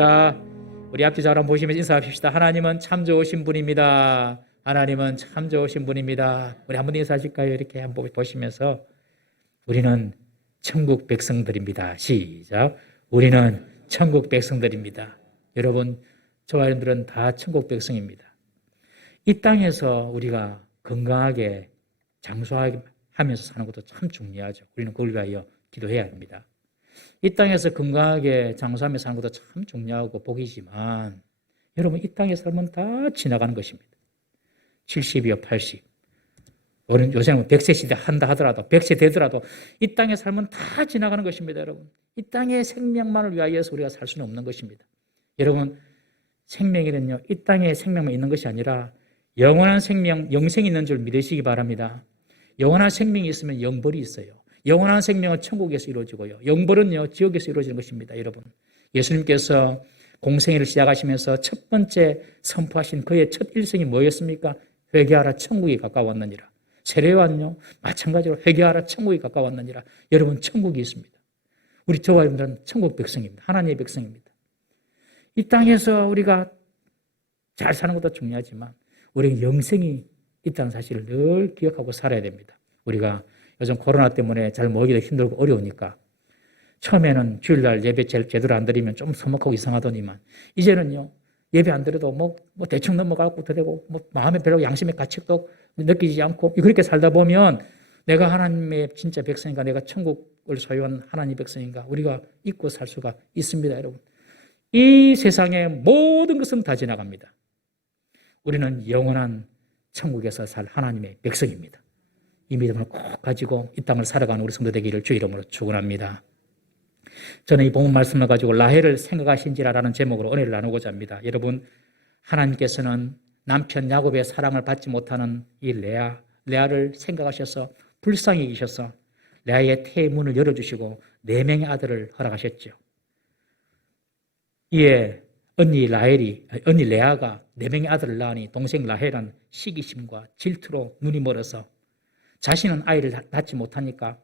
자, 우리 앞뒤 잘 한번 보시면서 인사합시다. 하나님은 참 좋으신 분입니다. 하나님은 참 좋으신 분입니다. 우리 한번 인사하실까요? 이렇게 한번 보시면서 우리는 천국 백성들입니다. 시작. 우리는 천국 백성들입니다. 여러분, 저와 여러분들은 다 천국 백성입니다. 이 땅에서 우리가 건강하게 장수하면서 사는 것도 참 중요하죠. 우리는 그걸 위하여 기도해야 합니다. 이 땅에서 건강하게 장수하며 사는 것도 참 중요하고 복이지만 여러분, 이 땅의 삶은 다 지나가는 것입니다. 70이요 80, 요새는 100세 시대 한다 하더라도 100세 되더라도 이 땅의 삶은 다 지나가는 것입니다. 여러분, 이 땅의 생명만을 위하여서 우리가 살 수는 없는 것입니다. 여러분, 생명이는요, 이 땅의 생명만 있는 것이 아니라 영원한 생명, 영생이 있는 줄 믿으시기 바랍니다. 영원한 생명이 있으면 영벌이 있어요. 영원한 생명은 천국에서 이루어지고요, 영벌은요 지옥에서 이루어지는 것입니다. 여러분, 예수님께서 공생애를 시작하시면서 첫 번째 선포하신 그의 첫 일성이 뭐였습니까? 회개하라, 천국이 가까웠느니라. 세례요한요 마찬가지로 회개하라, 천국이 가까웠느니라. 여러분, 천국이 있습니다. 우리 저와 여러분들은 천국 백성입니다. 하나님의 백성입니다. 이 땅에서 우리가 잘 사는 것도 중요하지만 우리는 영생이 있다는 사실을 늘 기억하고 살아야 됩니다. 우리가 요즘 코로나 때문에 잘 모이기도 힘들고 어려우니까 처음에는 주일날 예배 제대로 안 드리면 좀 서먹하고 이상하더니만 이제는요, 예배 안 드려도 뭐 대충 넘어가고 되고 마음에 별로 양심의 가책도 느끼지 않고 그렇게 살다 보면 내가 하나님의 진짜 백성인가, 내가 천국을 소유한 하나님의 백성인가 우리가 잊고 살 수가 있습니다. 여러분, 이 세상의 모든 것은 다 지나갑니다. 우리는 영원한 천국에서 살 하나님의 백성입니다. 이 믿음을 꼭 가지고 이 땅을 살아가는 우리 성도 되기를 주 이름으로 축원합니다. 저는 이 본문 말씀을 가지고 라헬을 생각하신지라라는 제목으로 은혜를 나누고자 합니다. 여러분, 하나님께서는 남편 야곱의 사랑을 받지 못하는 이 레아를 생각하셔서 불쌍히 여기셔서 레아의 태의 문을 열어주시고 4명의 아들을 허락하셨죠. 이에 언니 레아가 4명의 아들을 낳으니 동생 라헬은 시기심과 질투로 눈이 멀어서 자신은 아이를 낳지 못하니까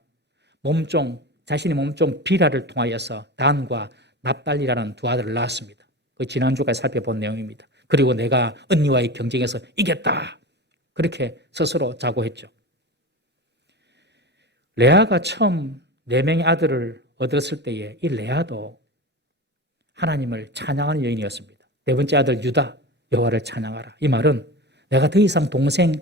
자신의 몸종 비라를 통하여서 단과 납달리라는 2 아들을 낳았습니다. 그 지난주까지 살펴본 내용입니다. 그리고 내가 언니와의 경쟁에서 이겼다, 그렇게 스스로 자고했죠. 레아가 처음 4명의 아들을 얻었을 때에 이 레아도 하나님을 찬양하는 여인이었습니다. 4번째 아들 유다, 여호와를 찬양하라. 이 말은 내가 더 이상 동생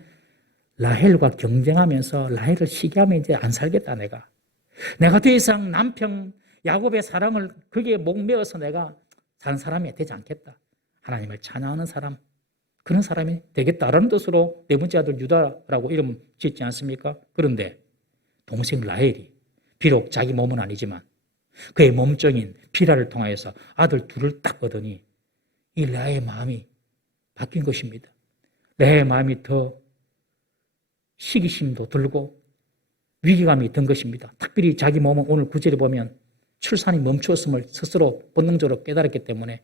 라헬과 경쟁하면서 라헬을 시기하면 이제 안 살겠다. 내가 더 이상 남편 야곱의 사랑을 거기에 목매어서 내가 산 사람이 되지 않겠다. 하나님을 찬양하는 사람, 그런 사람이 되겠다라는 뜻으로 4번째 아들 유다라고 이름 짓지 않습니까? 그런데 동생 라헬이 비록 자기 몸은 아니지만 그의 몸종인 비라를 통하여서 아들 2를 딱 얻으니 이 레아의 마음이 바뀐 것입니다. 레아의 마음이 더 시기심도 들고 위기감이 든 것입니다. 특별히 자기 몸은 오늘 9절에 보면 출산이 멈추었음을 스스로 본능적으로 깨달았기 때문에,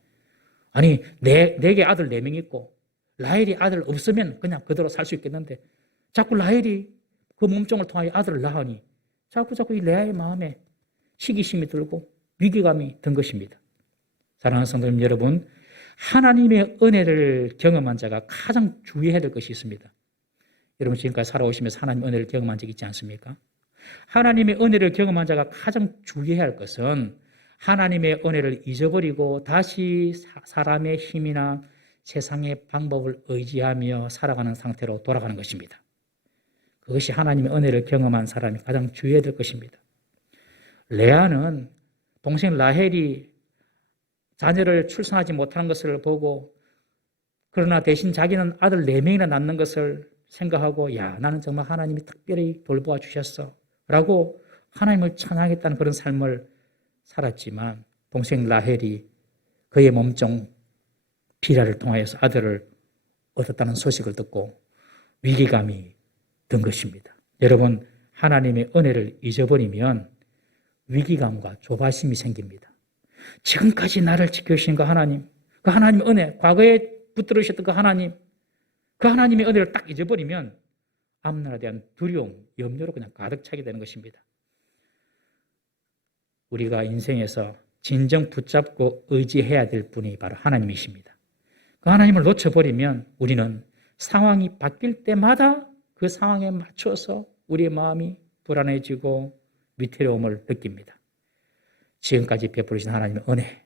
아니 내게 아들 4명 있고 라헬이 아들 없으면 그냥 그대로 살 수 있겠는데 자꾸 라헬이 그 몸종을 통하여 아들을 낳으니 자꾸 이 레아의 마음에 시기심이 들고 위기감이 든 것입니다. 사랑하는 성도님 여러분, 하나님의 은혜를 경험한 자가 가장 주의해야 될 것이 있습니다. 여러분, 지금까지 살아오시면서 하나님의 은혜를 경험한 적이 있지 않습니까? 하나님의 은혜를 경험한 자가 가장 주의해야 할 것은 하나님의 은혜를 잊어버리고 다시 사람의 힘이나 세상의 방법을 의지하며 살아가는 상태로 돌아가는 것입니다. 그것이 하나님의 은혜를 경험한 사람이 가장 주의해야 될 것입니다. 레아는 동생 라헬이 자녀를 출산하지 못하는 것을 보고, 그러나 대신 자기는 아들 4명이나 낳는 것을 생각하고, 야, 나는 정말 하나님이 특별히 돌보아 주셨어 라고 하나님을 찬양하겠다는 그런 삶을 살았지만, 동생 라헬이 그의 몸종 비라를 통하여서 아들을 얻었다는 소식을 듣고 위기감이 든 것입니다. 여러분, 하나님의 은혜를 잊어버리면 위기감과 조바심이 생깁니다. 지금까지 나를 지켜주신 그 하나님, 그 하나님의 은혜, 과거에 붙들으셨던 그 하나님의 은혜를 딱 잊어버리면 아무 나라에 대한 두려움, 염려로 그냥 가득 차게 되는 것입니다. 우리가 인생에서 진정 붙잡고 의지해야 될 분이 바로 하나님이십니다. 그 하나님을 놓쳐버리면 우리는 상황이 바뀔 때마다 그 상황에 맞춰서 우리의 마음이 불안해지고 위태로움을 느낍니다. 지금까지 베풀으신 하나님의 은혜,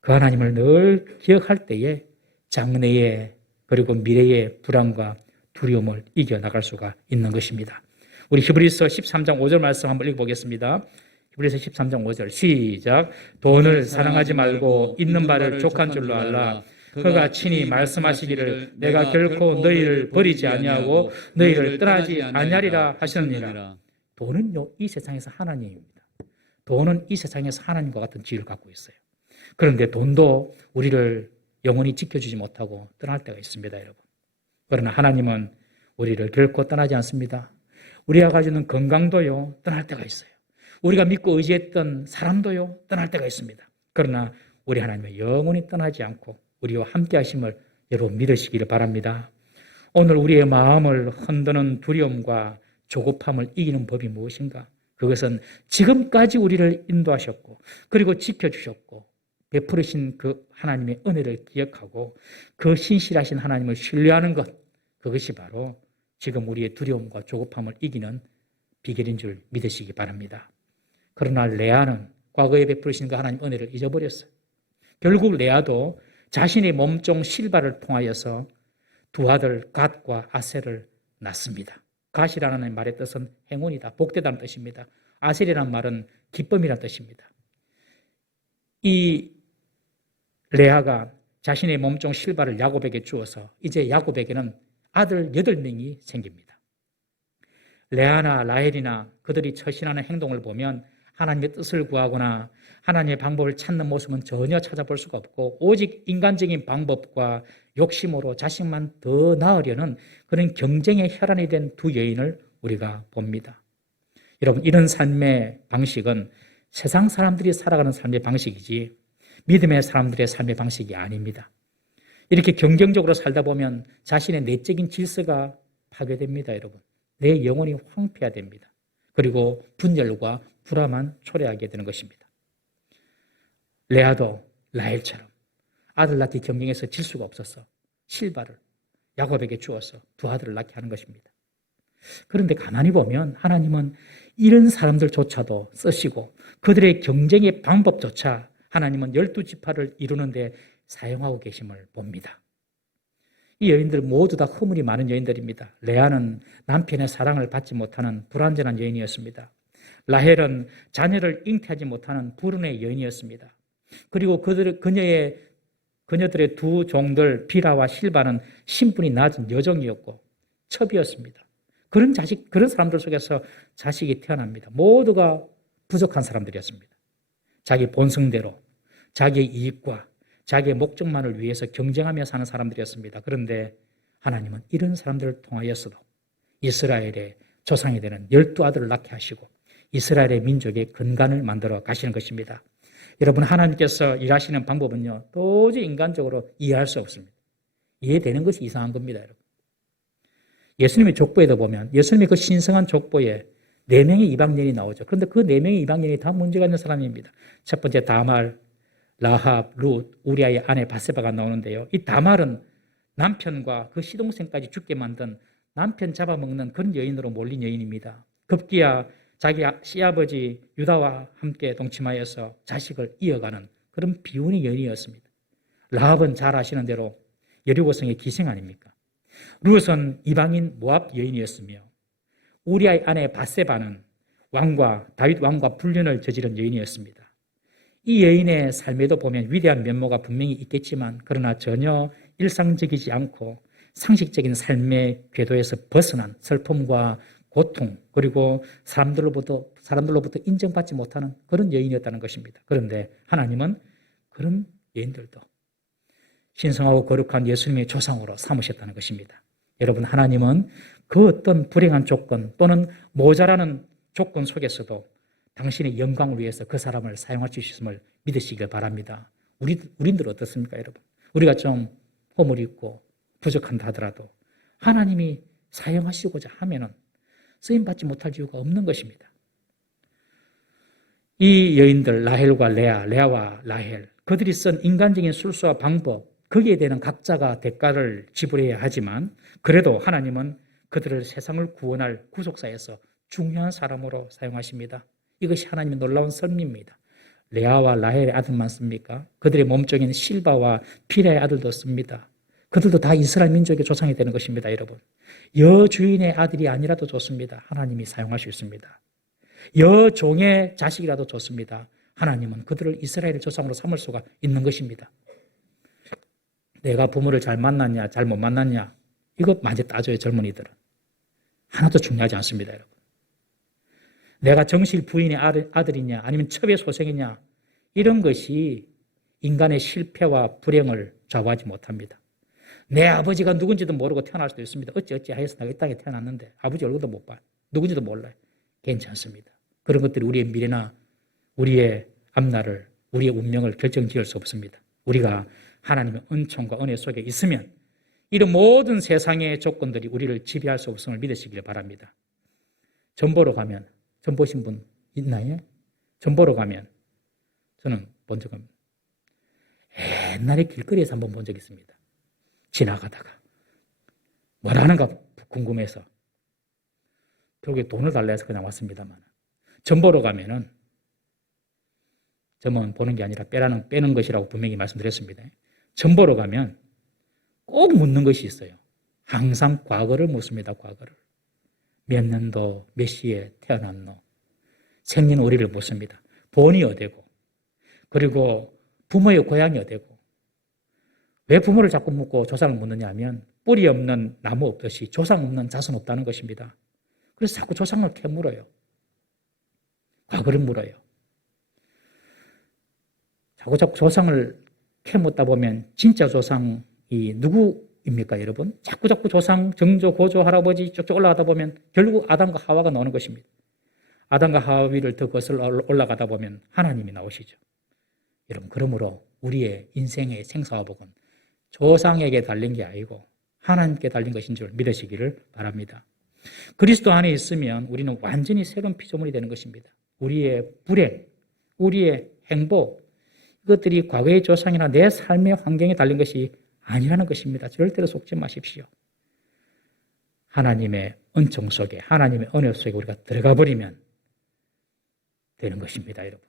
그 하나님을 늘 기억할 때에 장래의 그리고 미래의 불안과 두려움을 이겨나갈 수가 있는 것입니다. 우리 히브리서 13장 5절 말씀 한번 읽어보겠습니다. 히브리서 13장 5절 시작. 돈을 사랑하지 말고 있는 바를 족한 줄로 알라. 그가 친히 말씀하시기를 내가 결코 너희를 버리지 아니하고 너희를 떠나지 아니하리라 하시느니라. 돈은요, 이 세상에서 하나님입니다. 돈은 이 세상에서 하나님과 같은 지위를 갖고 있어요. 그런데 돈도 우리를 영원히 지켜주지 못하고 떠날 때가 있습니다, 여러분. 그러나 하나님은 우리를 결코 떠나지 않습니다. 우리가 가지는 건강도요, 떠날 때가 있어요. 우리가 믿고 의지했던 사람도요, 떠날 때가 있습니다. 그러나 우리 하나님은 영원히 떠나지 않고 우리와 함께 하심을 여러분 믿으시기를 바랍니다. 오늘 우리의 마음을 흔드는 두려움과 조급함을 이기는 법이 무엇인가? 그것은 지금까지 우리를 인도하셨고 그리고 지켜주셨고 베풀으신 그 하나님의 은혜를 기억하고 그 신실하신 하나님을 신뢰하는 것, 그것이 바로 지금 우리의 두려움과 조급함을 이기는 비결인 줄 믿으시기 바랍니다. 그러나 레아는 과거에 베풀으신 그 하나님 은혜를 잊어버렸어요. 결국 레아도 자신의 몸종 실바를 통하여서 두 아들 갓과 아셀을 낳습니다. 갓이라는 말의 뜻은 행운이다, 복되다는 뜻입니다. 아셀이라는 말은 기쁨이라는 뜻입니다. 이 레아가 자신의 몸종 실바를 야곱에게 주어서 이제 야곱에게는 아들 8명이 생깁니다. 레아나 라헬이나 그들이 처신하는 행동을 보면 하나님의 뜻을 구하거나 하나님의 방법을 찾는 모습은 전혀 찾아볼 수가 없고 오직 인간적인 방법과 욕심으로 자식만 더 낳으려는 그런 경쟁의 혈안이 된 두 여인을 우리가 봅니다. 여러분, 이런 삶의 방식은 세상 사람들이 살아가는 삶의 방식이지 믿음의 사람들의 삶의 방식이 아닙니다. 이렇게 경쟁적으로 살다 보면 자신의 내적인 질서가 파괴됩니다, 여러분. 내 영혼이 황폐화됩니다. 그리고 분열과 불화만 초래하게 되는 것입니다. 레아도 라헬처럼 아들 낳기 경쟁에서 질 수가 없어서 실바를 야곱에게 주어서 두 아들을 낳게 하는 것입니다. 그런데 가만히 보면 하나님은 이런 사람들조차도 쓰시고 그들의 경쟁의 방법조차 하나님은 12지파를 이루는데 사용하고 계심을 봅니다. 이 여인들 모두 다 허물이 많은 여인들입니다. 레아는 남편의 사랑을 받지 못하는 불완전한 여인이었습니다. 라헬은 자녀를 잉태하지 못하는 불운의 여인이었습니다. 그리고 그녀들의 두 종들 비라와 실바는 신분이 낮은 여종이었고 첩이었습니다. 그런 사람들 속에서 자식이 태어납니다. 모두가 부족한 사람들이었습니다. 자기 본성대로 자기의 이익과 자기의 목적만을 위해서 경쟁하며 사는 사람들이었습니다. 그런데 하나님은 이런 사람들을 통하여서도 이스라엘의 조상이 되는 12아들을 낳게 하시고 이스라엘의 민족의 근간을 만들어 가시는 것입니다. 여러분, 하나님께서 일하시는 방법은요, 도저히 인간적으로 이해할 수 없습니다. 이해되는 것이 이상한 겁니다, 여러분. 예수님의 족보에도 보면 예수님의 그 신성한 족보에 4명의 이방인이 나오죠. 그런데 그 4명의 이방인이 다 문제가 있는 사람입니다. 첫 번째 다말, 라합, 룻, 우리아의 아내 바세바가 나오는데요. 이 다말은 남편과 그 시동생까지 죽게 만든 남편 잡아먹는 그런 여인으로 몰린 여인입니다. 급기야 자기 시아버지 유다와 함께 동침하여서 자식을 이어가는 그런 비운의 여인이었습니다. 라합은 잘 아시는 대로 여리고성의 기생 아닙니까? 룻은 이방인 모압 여인이었으며 우리아의 아내 바세바는 다윗 왕과 불륜을 저지른 여인이었습니다. 이 여인의 삶에도 보면 위대한 면모가 분명히 있겠지만 그러나 전혀 일상적이지 않고 상식적인 삶의 궤도에서 벗어난 슬픔과 고통 그리고 사람들로부터 인정받지 못하는 그런 여인이었다는 것입니다. 그런데 하나님은 그런 여인들도 신성하고 거룩한 예수님의 조상으로 삼으셨다는 것입니다. 여러분, 하나님은 그 어떤 불행한 조건 또는 모자라는 조건 속에서도 당신의 영광을 위해서 그 사람을 사용할 수 있음을 믿으시길 바랍니다. 우리들 어떻습니까, 여러분? 우리가 좀 허물이 있고 부족한다 하더라도 하나님이 사용하시고자 하면은 쓰임받지 못할 이유가 없는 것입니다. 이 여인들 라헬과 레아, 레아와 라헬, 그들이 쓴 인간적인 술수와 방법, 거기에 대한 각자가 대가를 지불해야 하지만 그래도 하나님은 그들을 세상을 구원할 구속사에서 중요한 사람으로 사용하십니다. 이것이 하나님의 놀라운 섭리입니다. 레아와 라헬의 아들만 씁니까? 그들의 몸종인 실바와 비라의 아들도 씁니다. 그들도 다 이스라엘 민족의 조상이 되는 것입니다, 여러분. 여주인의 아들이 아니라도 좋습니다. 하나님이 사용할 수 있습니다. 여종의 자식이라도 좋습니다. 하나님은 그들을 이스라엘의 조상으로 삼을 수가 있는 것입니다. 내가 부모를 잘 만났냐, 잘못 만났냐, 이것 많이 따져요, 젊은이들은. 하나도 중요하지 않습니다, 여러분. 내가 정실 부인의 아들이냐, 아니면 첩의 소생이냐, 이런 것이 인간의 실패와 불행을 좌우하지 못합니다. 내 아버지가 누군지도 모르고 태어날 수도 있습니다. 어찌 하여서 내가 이 땅에 태어났는데 아버지 얼굴도 못 봐. 누군지도 몰라요. 괜찮습니다. 그런 것들이 우리의 미래나 우리의 앞날을, 우리의 운명을 결정지을 수 없습니다. 우리가 하나님의 은총과 은혜 속에 있으면 이런 모든 세상의 조건들이 우리를 지배할 수 없음을 믿으시길 바랍니다. 전 보러 가면, 전 보신 분 있나요? 전 보러 가면 저는 본 적은 옛날에 길거리에서 한번 본 적이 있습니다. 지나가다가 뭐라 하는가 궁금해서 결국에 돈을 달라 해서 그냥 왔습니다만, 점 보러 가면은 점은 보는 게 아니라 빼는 것이라고 분명히 말씀드렸습니다. 점 보러 가면 꼭 묻는 것이 있어요. 항상 과거를 묻습니다. 과거를. 몇 년도 몇 시에 태어났노, 생년월일을 묻습니다. 본이 어디고, 그리고 부모의 고향이 어디고. 왜 부모를 자꾸 묻고 조상을 묻느냐 하면 뿌리 없는 나무 없듯이 조상 없는 자손 없다는 것입니다. 그래서 자꾸 조상을 캐물어요. 과거를 물어요. 자꾸 조상을 캐묻다 보면 진짜 조상이 누구입니까, 여러분? 자꾸 조상, 정조, 고조, 할아버지 쭉쭉 올라가다 보면 결국 아담과 하와가 나오는 것입니다. 아담과 하와를 더 거슬러 올라가다 보면 하나님이 나오시죠. 여러분, 그러므로 우리의 인생의 생사화복은 조상에게 달린 게 아니고 하나님께 달린 것인 줄 믿으시기를 바랍니다. 그리스도 안에 있으면 우리는 완전히 새로운 피조물이 되는 것입니다. 우리의 불행, 우리의 행복, 이것들이 과거의 조상이나 내 삶의 환경에 달린 것이 아니라는 것입니다. 절대로 속지 마십시오. 하나님의 은총 속에, 하나님의 은혜 속에 우리가 들어가 버리면 되는 것입니다, 여러분.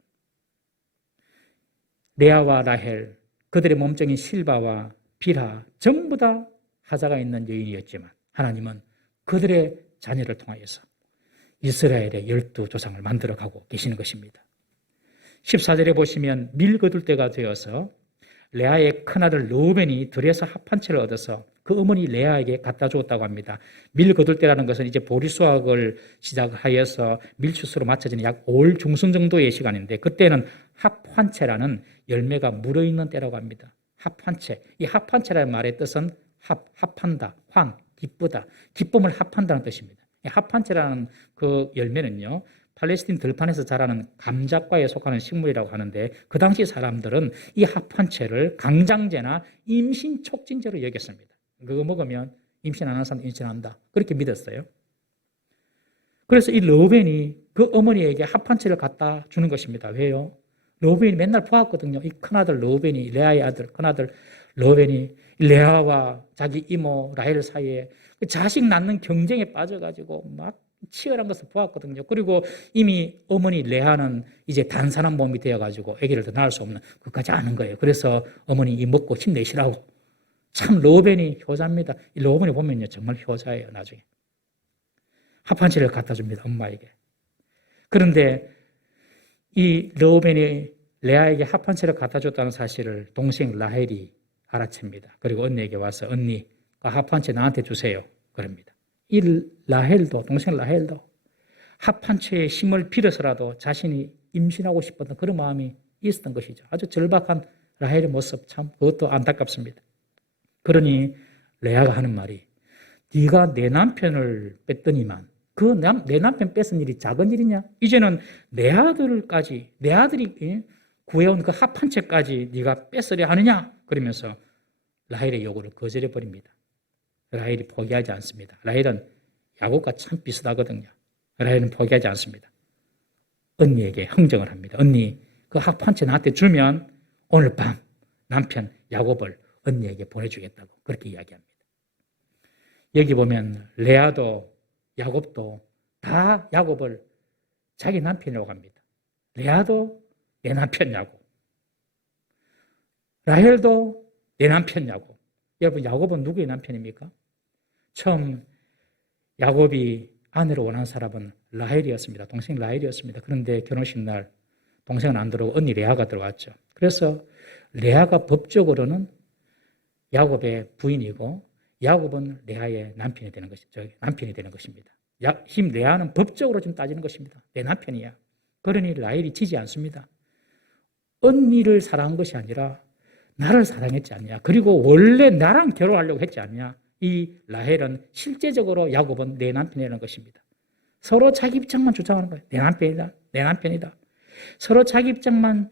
레아와 라헬, 그들의 몸종인 실바와 빌하, 전부 다 하자가 있는 여인이었지만 하나님은 그들의 자녀를 통하여서 이스라엘의 12조상을 만들어가고 계시는 것입니다. 14절에 보시면 밀 거둘 때가 되어서 레아의 큰아들 르우벤이 들에서 합한채를 얻어서 그 어머니 레아에게 갖다 주었다고 합니다. 밀 거둘 때라는 것은 이제 보리수확을 시작하여서 밀추수로 맞춰지는 약 5월 중순 정도의 시간인데, 그때는 합한채라는 열매가 물어있는 때라고 합니다. 합한채. 이 합한채라는 말의 뜻은 합한다, 기쁘다, 기쁨을 합한다는 뜻입니다. 이 합한채라는 그 열매는요, 팔레스틴 들판에서 자라는 감작과에 속하는 식물이라고 하는데, 그 당시 사람들은 이 합한채를 강장제나 임신 촉진제로 여겼습니다. 그거 먹으면 임신 안 하는 사람 임신한다, 그렇게 믿었어요. 그래서 이 르우벤이 그 어머니에게 합한채를 갖다 주는 것입니다. 왜요? 르우벤이 맨날 보았거든요. 이 큰아들 르우벤이, 레아의 아들 큰아들 르우벤이 레아와 자기 이모 라헬 사이에 자식 낳는 경쟁에 빠져가지고 막 치열한 것을 보았거든요. 그리고 이미 어머니 레아는 이제 단산한 몸이 되어가지고 아기를 더 낳을 수 없는 것까지 아는 거예요. 그래서 어머니 이 먹고 힘내시라고. 참 르우벤이 효자입니다. 이 르우벤이 보면요, 정말 효자예요. 나중에 합한채를 갖다 줍니다, 엄마에게. 그런데 이 르우벤이 레아에게 합한채를 갖다 줬다는 사실을 동생 라헬이 알아챕니다. 그리고 언니에게 와서 언니, 그 합한채 나한테 주세요, 그럽니다. 이 라헬도, 동생 라헬도 합한채의 힘을 빌어서라도 자신이 임신하고 싶었던 그런 마음이 있었던 것이죠. 아주 절박한 라헬의 모습, 참 그것도 안타깝습니다. 그러니 레아가 하는 말이, 네가 내 남편을 뺐더니만 내 남편 뺏은 일이 작은 일이냐? 이제는 내 아들이 구해온 그 합한채까지 네가 뺏으려 하느냐? 그러면서 라헬의 요구를 거절해 버립니다. 라헬이 포기하지 않습니다. 라헬은 야곱과 참 비슷하거든요. 라헬은 포기하지 않습니다. 언니에게 흥정을 합니다. 언니, 그 합판체 나한테 주면 오늘 밤 남편 야곱을 언니에게 보내주겠다고 그렇게 이야기합니다. 여기 보면 레아도 야곱도 다 야곱을 자기 남편이라고 합니다. 레아도 내 남편 야곱, 라헬도 내 남편 야곱. 여러분, 야곱은 누구의 남편입니까? 처음 야곱이 아내를 원한 사람은 라헬이었습니다. 동생 라헬이었습니다. 그런데 결혼식 날 동생은 안 들어오고 언니 레아가 들어왔죠. 그래서 레아가 법적으로는 야곱의 부인이고 야곱은 레아의 남편이 되는 것입니다. 레아는 법적으로 좀 따지는 것입니다. 내 남편이야. 그러니 라헬이 지지 않습니다. 언니를 사랑한 것이 아니라 나를 사랑했지 않냐. 그리고 원래 나랑 결혼하려고 했지 않냐. 이 라헬은 실제적으로 야곱은 내 남편이라는 것입니다. 서로 자기 입장만 주장하는 거예요. 내 남편이다. 내 남편이다. 서로 자기 입장만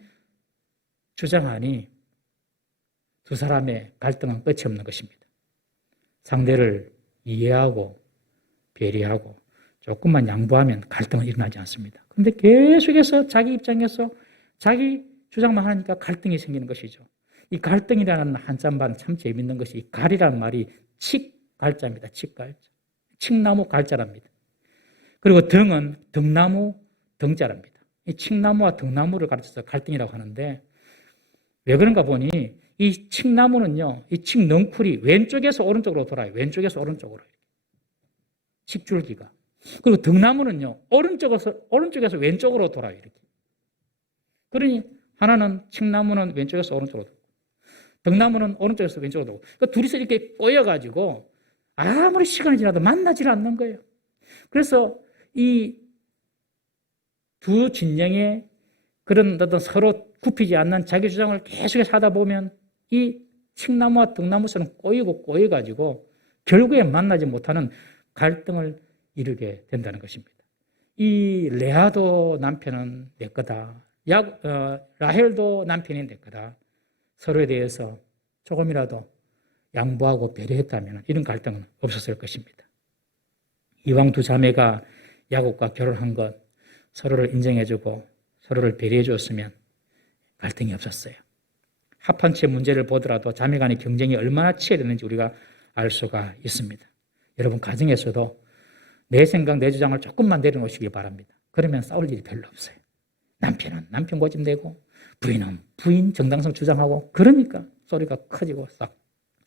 주장하니 두 사람의 갈등은 끝이 없는 것입니다. 상대를 이해하고 배려하고 조금만 양보하면 갈등은 일어나지 않습니다. 그런데 계속해서 자기 입장에서 자기 주장만 하니까 갈등이 생기는 것이죠. 이 갈등이라는 한자만 참 재밌는 것이 이 갈이라는 말이 칡갈자입니다. 칡갈자. 칡나무 갈자랍니다. 그리고 등은 등나무 등자랍니다. 이 칡나무와 등나무를 가르쳐서 갈등이라고 하는데 왜 그런가 보니 이 칡나무는요, 이 칡넝쿨이 왼쪽에서 오른쪽으로 돌아요. 왼쪽에서 오른쪽으로. 칡줄기가. 그리고 등나무는요, 오른쪽에서 왼쪽으로 돌아요. 이렇게. 그러니 하나는 칡나무는 왼쪽에서 오른쪽으로 돌고, 등나무는 오른쪽에서 왼쪽으로 돌고. 그러니까 둘이서 이렇게 꼬여가지고 아무리 시간이 지나도 만나질 않는 거예요. 그래서 이 두 진영의 그런 어떤 서로 굽히지 않는 자기 주장을 계속해서 하다 보면 이 칡나무와 등나무처럼 꼬여가지고 결국에 만나지 못하는 갈등을 이루게 된다는 것입니다. 이 레아도 남편은 내 거다. 라헬도 남편이 내 거다. 서로에 대해서 조금이라도 양보하고 배려했다면 이런 갈등은 없었을 것입니다. 이왕 두 자매가 야곱과 결혼한 것 서로를 인정해주고 서로를 배려해 주었으면 갈등이 없었어요. 합한채 문제를 보더라도 자매 간의 경쟁이 얼마나 치열했는지 우리가 알 수가 있습니다. 여러분, 가정에서도 내 생각, 내 주장을 조금만 내려놓으시기 바랍니다. 그러면 싸울 일이 별로 없어요. 남편은 남편 고집내고 부인은 부인 정당성 주장하고 그러니까 소리가 커지고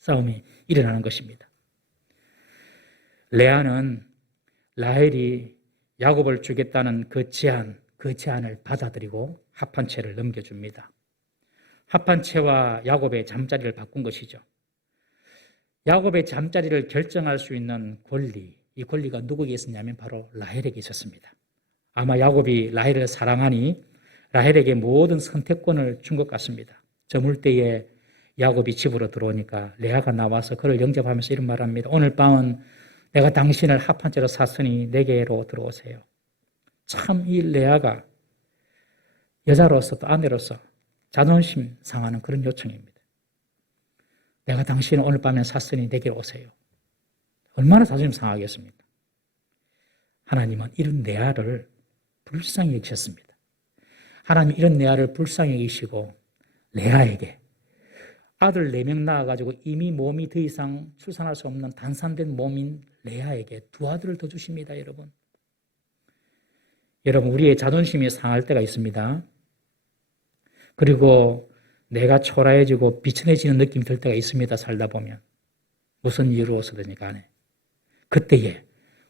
싸움이 일어나는 것입니다. 레아는 라헬이 야곱을 주겠다는 그 제안을 받아들이고 합한채를 넘겨줍니다. 합한채와 야곱의 잠자리를 바꾼 것이죠. 야곱의 잠자리를 결정할 수 있는 권리, 이 권리가 누구에게 있었냐면 바로 라헬에게 있었습니다. 아마 야곱이 라헬을 사랑하니 라헬에게 모든 선택권을 준 것 같습니다. 저물 때에 야곱이 집으로 들어오니까 레아가 나와서 그를 영접하면서 이런 말을 합니다. 오늘 밤은 내가 당신을 합한채로 샀으니 내게로 들어오세요. 참 이 레아가 여자로서 또 아내로서 자존심 상하는 그런 요청입니다. 내가 당신을 오늘 밤에 샀으니 내게로 오세요. 얼마나 자존심 상하겠습니까? 하나님은 이런 레아를 불쌍히 여기셨습니다. 하나님이 이런 레아를 불쌍히 여기시고 레아에게 아들 4명 낳아가지고 이미 몸이 더 이상 출산할 수 없는 단산된 몸인 레아에게 2 아들을 더 주십니다. 여러분, 우리의 자존심이 상할 때가 있습니다. 그리고 내가 초라해지고 비천해지는 느낌이 들 때가 있습니다. 살다 보면. 무슨 이유로서든지 간에. 그때에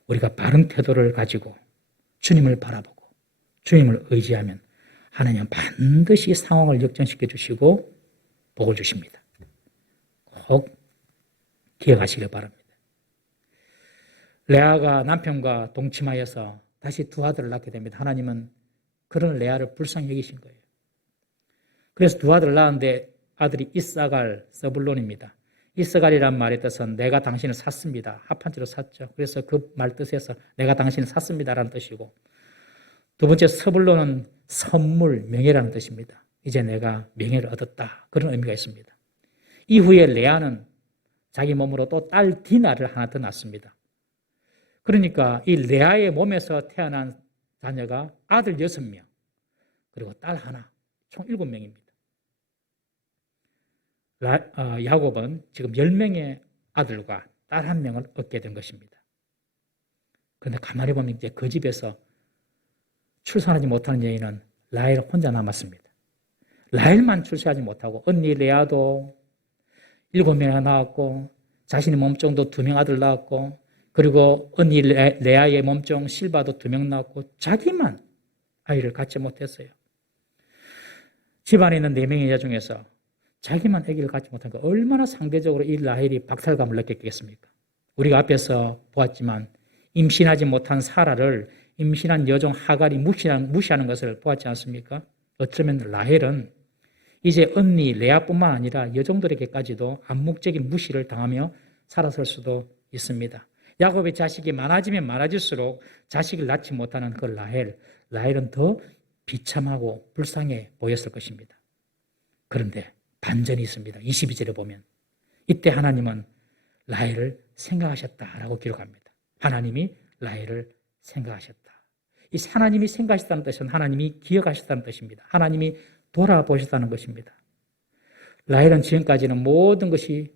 우리가 바른 태도를 가지고 주님을 바라보고 주님을 의지하면 하나님은 반드시 상황을 역전시켜 주시고 복을 주십니다. 꼭 기억하시길 바랍니다. 레아가 남편과 동침하여서 다시 2 아들을 낳게 됩니다. 하나님은 그런 레아를 불쌍히 여기신 거예요. 그래서 2 아들을 낳았는데 아들이 이사갈, 서불론입니다. 이사갈이란 말의 뜻은 내가 당신을 샀습니다. 합한체로 샀죠. 그래서 그 말 뜻에서 내가 당신을 샀습니다라는 뜻이고, 2번째 서불론은 선물, 명예라는 뜻입니다. 이제 내가 명예를 얻었다. 그런 의미가 있습니다. 이후에 레아는 자기 몸으로 또 딸 디나를 하나 더 낳습니다. 그러니까 이 레아의 몸에서 태어난 자녀가 아들 6명, 그리고 딸 하나, 총 7명입니다. 야곱은 지금 10명의 아들과 딸 1명을 얻게 된 것입니다. 그런데 가만히 보면 이제 그 집에서 출산하지 못하는 여인은 라헬 혼자 남았습니다. 라헬만 출산하지 못하고 언니 레아도 7명이나 낳았고 자신의 몸종도 2명 아들 낳았고 그리고 언니 레아의 몸종 실바도 2명 낳았고 자기만 아이를 갖지 못했어요. 집안에 있는 4명의 여자 중에서 자기만 아기를 갖지 못하니까 얼마나 상대적으로 이 라헬이 박탈감을 느꼈겠습니까? 우리가 앞에서 보았지만 임신하지 못한 사라를 임신한 여종 하갈이 무시하는 것을 보았지 않습니까? 어쩌면 라헬은 이제 언니 레아뿐만 아니라 여종들에게까지도 암묵적인 무시를 당하며 살아설 수도 있습니다. 야곱의 자식이 많아지면 많아질수록 자식을 낳지 못하는 그 라헬은 더 비참하고 불쌍해 보였을 것입니다. 그런데 반전이 있습니다. 22절에 보면 이때 하나님은 라헬을 생각하셨다라고 기록합니다. 하나님이 라헬을 생각하셨다. 이 하나님이 생각하셨다는 뜻은 하나님이 기억하셨다는 뜻입니다. 하나님이 돌아보셨다는 것입니다. 라헬은 지금까지는 모든 것이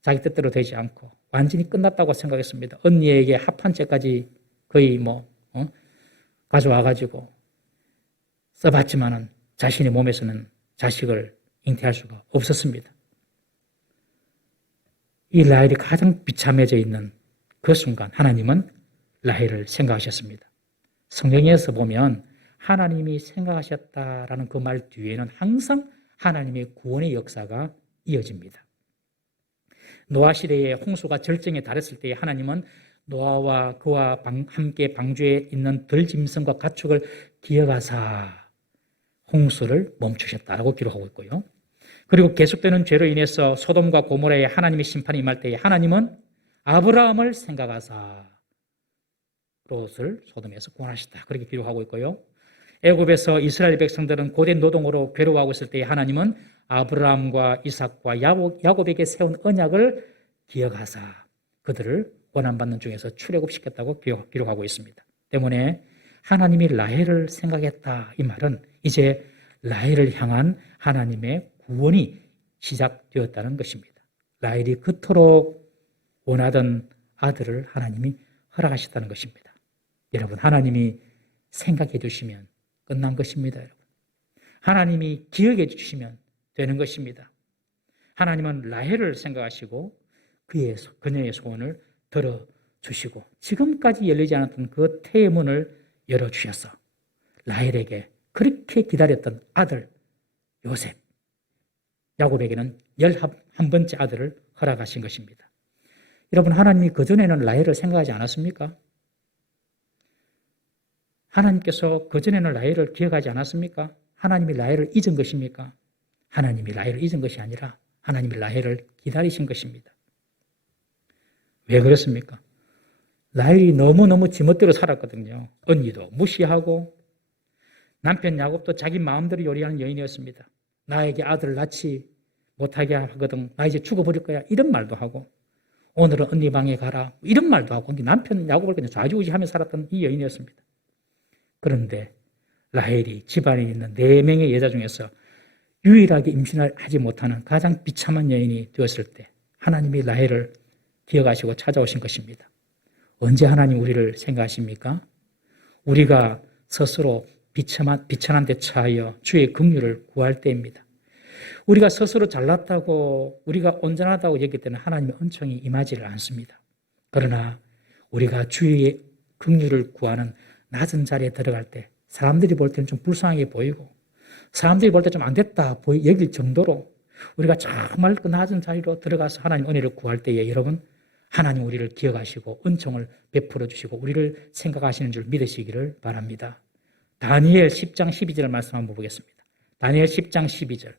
자기 뜻대로 되지 않고 완전히 끝났다고 생각했습니다. 언니에게 합한 채까지 거의 가져와가지고 써봤지만은 자신의 몸에서는 자식을 잉태할 수가 없었습니다. 이 라헬이 가장 비참해져 있는 그 순간 하나님은 라헬을 생각하셨습니다. 성경에서 보면 하나님이 생각하셨다라는 그 말 뒤에는 항상 하나님의 구원의 역사가 이어집니다. 노아 시대에 홍수가 절정에 달했을 때 하나님은 노아와 그와 함께 방주에 있는 들짐승과 가축을 기억하사 홍수를 멈추셨다라고 기록하고 있고요. 그리고 계속되는 죄로 인해서 소돔과 고모라에 하나님의 심판이 임할 때에 하나님은 아브라함을 생각하사 롯을 소돔에서 구원하셨다. 그렇게 기록하고 있고요. 애굽에서 이스라엘 백성들은 고된 노동으로 괴로워하고 있을 때에 하나님은 아브라함과 이삭과 야곱에게 세운 언약을 기억하사 그들을 고난받는 중에서 출애굽시켰다고 기록하고 있습니다. 때문에 하나님이 라헬을 생각했다. 이 말은 이제 라헬을 향한 하나님의 구원이 시작되었다는 것입니다. 라헬이 그토록 원하던 아들을 하나님이 허락하셨다는 것입니다. 여러분, 하나님이 생각해 주시면 끝난 것입니다. 여러분. 하나님이 기억해 주시면 되는 것입니다. 하나님은 라헬을 생각하시고 그녀의 소원을 들어주시고 지금까지 열리지 않았던 그 태의 문을 열어주셔서 라헬에게 그렇게 기다렸던 아들 요셉, 야곱에게는 11번째 아들을 허락하신 것입니다. 여러분, 하나님이 그전에는 라헬을 생각하지 않았습니까? 하나님께서 그전에는 라헬을 기억하지 않았습니까? 하나님이 라헬을 잊은 것입니까? 하나님이 라헬을 잊은 것이 아니라 하나님이 라헬을 기다리신 것입니다. 왜 그렇습니까? 라헬이 너무너무 지멋대로 살았거든요. 언니도 무시하고 남편 야곱도 자기 마음대로 요리하는 여인이었습니다. 나에게 아들을 낳지 못하게 하거든. 나 이제 죽어버릴 거야. 이런 말도 하고 오늘은 언니 방에 가라. 이런 말도 하고 남편 야곱을 그냥 좌지우지하며 살았던 이 여인이었습니다. 그런데 라헬이 집안에 있는 4명의 여자 중에서 유일하게 임신을 하지 못하는 가장 비참한 여인이 되었을 때 하나님이 라헬을 기억하시고 찾아오신 것입니다. 언제 하나님 우리를 생각하십니까? 우리가 스스로 비천한 데 처하여 주의 긍휼을 구할 때입니다. 우리가 스스로 잘났다고 우리가 온전하다고 얘기할 때는 하나님의 은총이 임하지를 않습니다. 그러나 우리가 주의 긍휼을 구하는 낮은 자리에 들어갈 때 사람들이 볼 때는 좀 불쌍하게 보이고 사람들이 볼 때 좀 안 됐다 여길 정도로 우리가 정말 그 낮은 자리로 들어가서 하나님 은혜를 구할 때에 여러분 하나님 우리를 기억하시고 은총을 베풀어 주시고 우리를 생각하시는 줄 믿으시기를 바랍니다. 다니엘 10장 12절 말씀 한번 보겠습니다. 다니엘 10장 12절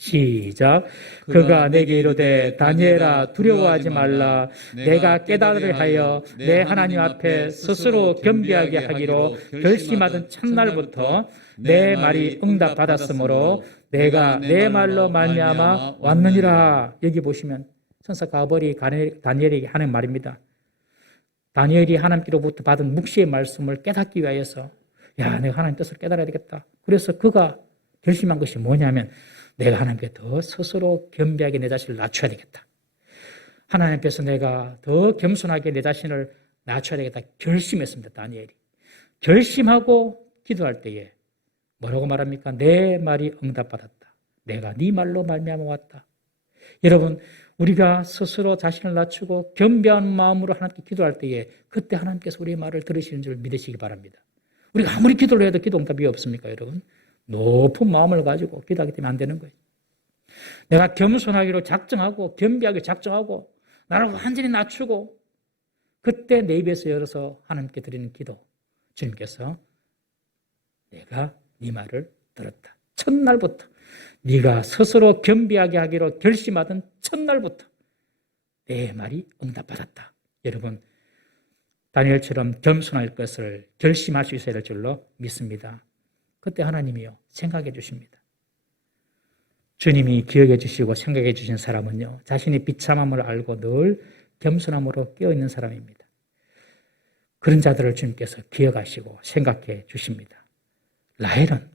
시작. 그가 내게 이르되 다니엘아 두려워하지 말라. 내가 깨달으려 하여 내 하나님 앞에 스스로 겸비하게 하기로 결심하던 첫날부터 내 말이 응답받았으므로 내가 내 말로 말미암아 왔느니라. 여기 보시면 천사 가버리 다니엘에게 하는 말입니다. 다니엘이 하나님께로부터 받은 묵시의 말씀을 깨닫기 위하여서 야, 내가 하나님 뜻을 깨달아야 되겠다. 그래서 그가 결심한 것이 뭐냐면 내가 하나님께 더 스스로 겸비하게 내 자신을 낮춰야 되겠다. 하나님 앞에서 내가 더 겸손하게 내 자신을 낮춰야 되겠다. 결심했습니다. 다니엘이. 결심하고 기도할 때에 뭐라고 말합니까? 내 말이 응답받았다. 내가 네 말로 말미암아 왔다. 여러분, 우리가 스스로 자신을 낮추고 겸비한 마음으로 하나님께 기도할 때에 그때 하나님께서 우리의 말을 들으시는 줄 믿으시기 바랍니다. 우리가 아무리 기도를 해도 기도 응답이 없습니까, 여러분? 높은 마음을 가지고 기도하기 때문에 안 되는 거예요. 내가 겸손하기로 작정하고 겸비하게 작정하고 나를 완전히 낮추고 그때 내 입에서 열어서 하나님께 드리는 기도, 주님께서 내가 네 말을 들었다. 첫날부터 네가 스스로 겸비하게 하기로 결심하던 첫날부터 내 말이 응답받았다. 여러분, 다니엘처럼 겸손할 것을 결심할 수 있어야 될 줄로 믿습니다. 그때 하나님이요 생각해 주십니다. 주님이 기억해 주시고 생각해 주신 사람은요 자신의 비참함을 알고 늘 겸손함으로 깨어있는 사람입니다. 그런 자들을 주님께서 기억하시고 생각해 주십니다. 라헬은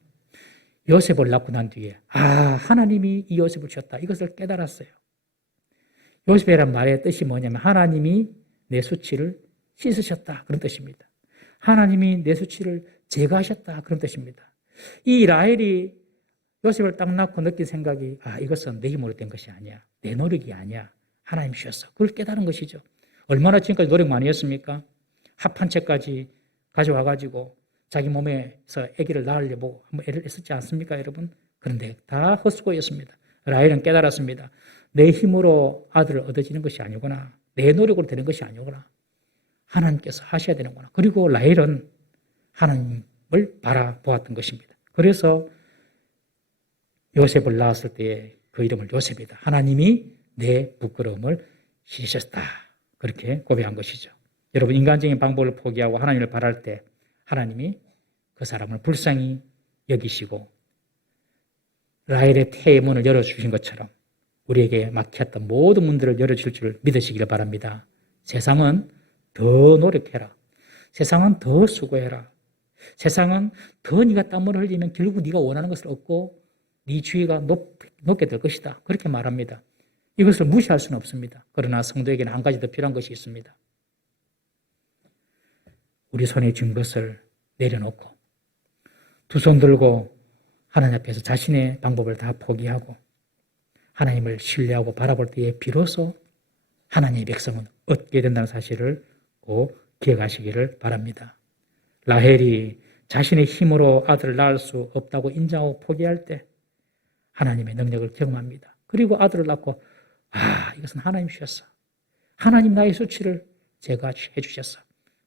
요셉을 낳고 난 뒤에 하나님이 이 요셉을 주셨다. 이것을 깨달았어요. 요셉이란 말의 뜻이 뭐냐면 하나님이 내 수치를 씻으셨다. 그런 뜻입니다. 하나님이 내 수치를 제거하셨다. 그런 뜻입니다. 이 라헬이 요셉을 딱 낳고 느낀 생각이 이것은 내 힘으로 된 것이 아니야. 내 노력이 아니야. 하나님 주셨어. 그걸 깨달은 것이죠. 얼마나 지금까지 노력 많이 했습니까? 합한 채까지 가져와가지고 자기 몸에서 아기를 낳으려고 한번 애를 했었지 않습니까, 여러분? 그런데 다 헛수고였습니다. 라헬은 깨달았습니다. 내 힘으로 아들을 얻어지는 것이 아니구나. 내 노력으로 되는 것이 아니구나. 하나님께서 하셔야 되는구나. 그리고 라헬은 하나님을 바라보았던 것입니다. 그래서 요셉을 낳았을 때에 그 이름을 요셉이다. 하나님이 내 부끄러움을 씻으셨다. 그렇게 고백한 것이죠. 여러분, 인간적인 방법을 포기하고 하나님을 바랄 때 하나님이 그 사람을 불쌍히 여기시고 라헬의 태의 문을 열어주신 것처럼 우리에게 막혔던 모든 문들을 열어줄 줄 믿으시기를 바랍니다. 세상은 더 노력해라. 세상은 더 수고해라. 세상은 더 네가 땀을 흘리면 결국 네가 원하는 것을 얻고 네 주위가 높게 될 것이다. 그렇게 말합니다. 이것을 무시할 수는 없습니다. 그러나 성도에게는 한 가지 더 필요한 것이 있습니다. 우리 손에 쥔 것을 내려놓고 두 손 들고 하나님 앞에서 자신의 방법을 다 포기하고 하나님을 신뢰하고 바라볼 때에 비로소 하나님의 백성은 얻게 된다는 사실을 꼭 기억하시기를 바랍니다. 라헬이 자신의 힘으로 아들을 낳을 수 없다고 인정하고 포기할 때 하나님의 능력을 경험합니다. 그리고 아들을 낳고 이것은 하나님 주셨어. 하나님 나의 수치를 제거해 주셨어.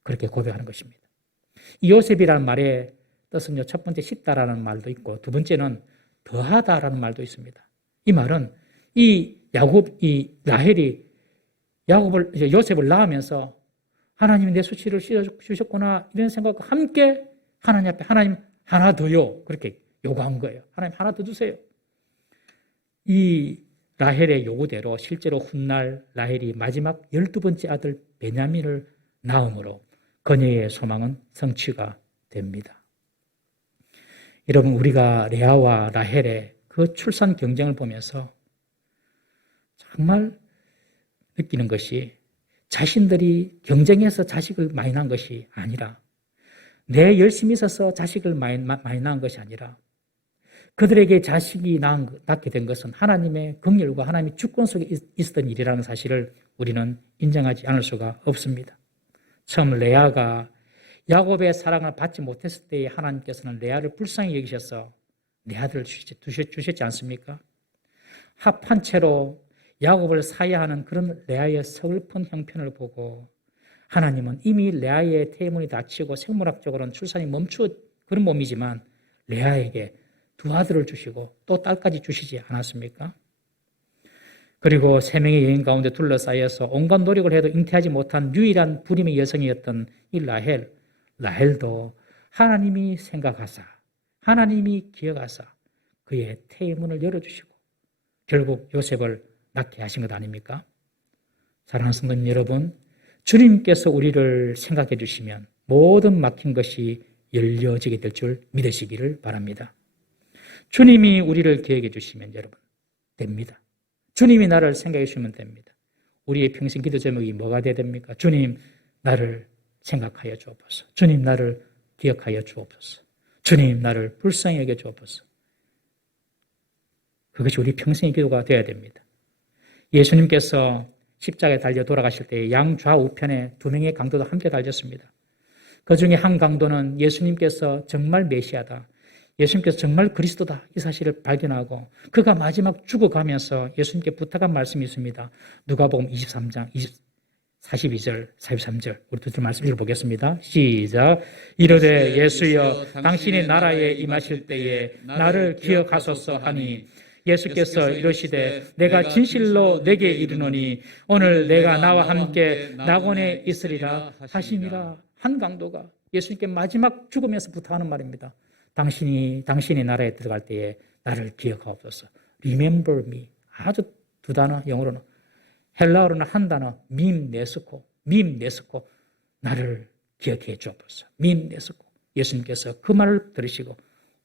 그렇게 고백하는 것입니다. 이 요셉이라는 말의 뜻은요, 첫 번째 씻다라는 말도 있고 두 번째는 더하다라는 말도 있습니다. 이 말은 이 라헬이 요셉을 낳으면서 하나님이 내 수치를 씻어주셨구나 이런 생각과 함께 하나님 앞에 하나님 하나 더요 그렇게 요구한 거예요. 하나님 하나 더 주세요. 이 라헬의 요구대로 실제로 훗날 라헬이 마지막 12번째 아들 베냐민을 낳음으로 그녀의 소망은 성취가 됩니다. 여러분, 우리가 레아와 라헬의 그 출산 경쟁을 보면서 정말 느끼는 것이 자신들이 경쟁해서 자식을 많이 낳은 것이 아니라 내 열심히 있어서 자식을 많이 낳은 것이 아니라 그들에게 자식이 낳게 된 것은 하나님의 긍휼과 하나님의 주권 속에 있었던 일이라는 사실을 우리는 인정하지 않을 수가 없습니다. 처음 레아가 야곱의 사랑을 받지 못했을 때에 하나님께서는 레아를 불쌍히 여기셔서 내 아들을 주셨지 않습니까? 합한 채로 야곱을 사야 하는 그런 레아의 서글픈 형편을 보고 하나님은 이미 레아의 태문이 닫히고 생물학적으로는 출산이 멈춘 그런 몸이지만 레아에게 두 아들을 주시고 또 딸까지 주시지 않았습니까? 그리고 세 명의 여인 가운데 둘러싸여서 온갖 노력을 해도 잉태하지 못한 유일한 불임의 여성이었던 이 라헬도 하나님이 생각하사 하나님이 기억하사 그의 태의 문을 열어주시고 결국 요셉을 낳게 하신 것 아닙니까? 사랑하는 성도님 여러분, 주님께서 우리를 생각해 주시면 모든 막힌 것이 열려지게 될 줄 믿으시기를 바랍니다. 주님이 우리를 기억해 주시면 여러분 됩니다. 주님이 나를 생각해 주시면 됩니다. 우리의 평생 기도 제목이 뭐가 돼야 됩니까? 주님 나를 생각하여 주옵소서. 주님 나를 기억하여 주옵소서. 주님 나를 불쌍히 여겨 주옵소서. 그것이 우리 평생의 기도가 되어야 됩니다. 예수님께서 십자가에 달려 돌아가실 때 양좌우편에 두 명의 강도도 함께 달렸습니다. 그 중에 한 강도는 예수님께서 정말 메시아다, 예수님께서 정말 그리스도다 이 사실을 발견하고 그가 마지막 죽어가면서 예수님께 부탁한 말씀이 있습니다. 누가복음 23장 42절 43절 우리 두 말씀 읽어보겠습니다. 시작. 이르되 예수여 당신의 나라에 임하실 때에 나를 기억하소서 하니 예수께서 이르시되 내가 진실로 내게 이르노니 오늘 내가 나와 함께 낙원에 있으리라 하시니라. 한 강도가 예수님께 마지막 죽으면서 부탁하는 말입니다. 당신이 나라에 들어갈 때에 나를 기억하옵소서. Remember me. 아주 두 단어, 영어로는 헬라어로는 한 단어 밈네스코 나를 기억해 주옵소서. 밈네스코. 예수님께서 그 말을 들으시고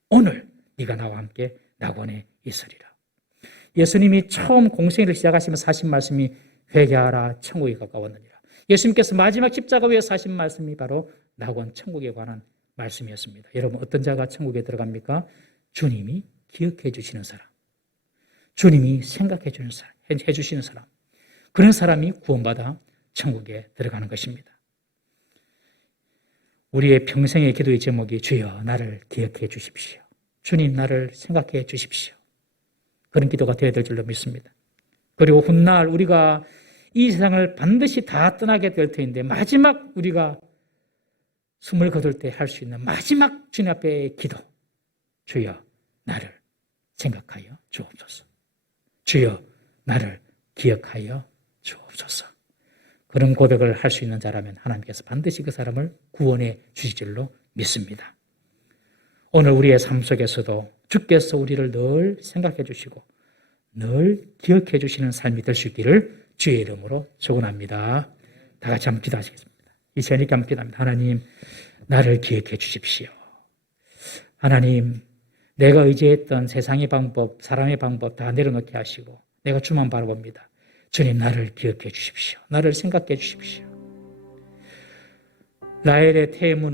오늘 네가 나와 함께 낙원에 있으리라. 예수님이 처음 공생애를 시작하시면서 하신 말씀이 회개하라 천국이 가까웠느니라. 예수님께서 마지막 십자가 위에서 하신 말씀이 바로 낙원 천국에 관한 말씀이었습니다. 여러분 어떤 자가 천국에 들어갑니까? 주님이 기억해 주시는 사람, 주님이 생각해 주는 사람, 해주시는 사람, 그런 사람이 구원받아 천국에 들어가는 것입니다. 우리의 평생의 기도의 제목이 주여 나를 기억해 주십시오. 주님 나를 생각해 주십시오. 그런 기도가 되어야 될 줄로 믿습니다. 그리고 훗날 우리가 이 세상을 반드시 다 떠나게 될 터인데 마지막 우리가 숨을 거둘 때 할 수 있는 마지막 주님 앞의 기도, 주여 나를 생각하여 주옵소서. 주여 나를 기억하여 주옵소서. 그런 고백을 할 수 있는 자라면 하나님께서 반드시 그 사람을 구원해 주실 줄로 믿습니다. 오늘 우리의 삶 속에서도 주께서 우리를 늘 생각해 주시고 늘 기억해 주시는 삶이 될 수 있기를 주의 이름으로 축원합니다. 다 같이 한번 기도하시겠습니다. 이 시간에 함께 기도합니다. 하나님 나를 기억해 주십시오. 하나님 내가 의지했던 세상의 방법, 사람의 방법 다 내려놓게 하시고 내가 주만 바라봅니다. 주님 나를 기억해 주십시오. 나를 생각해 주십시오. 라헬의 태문을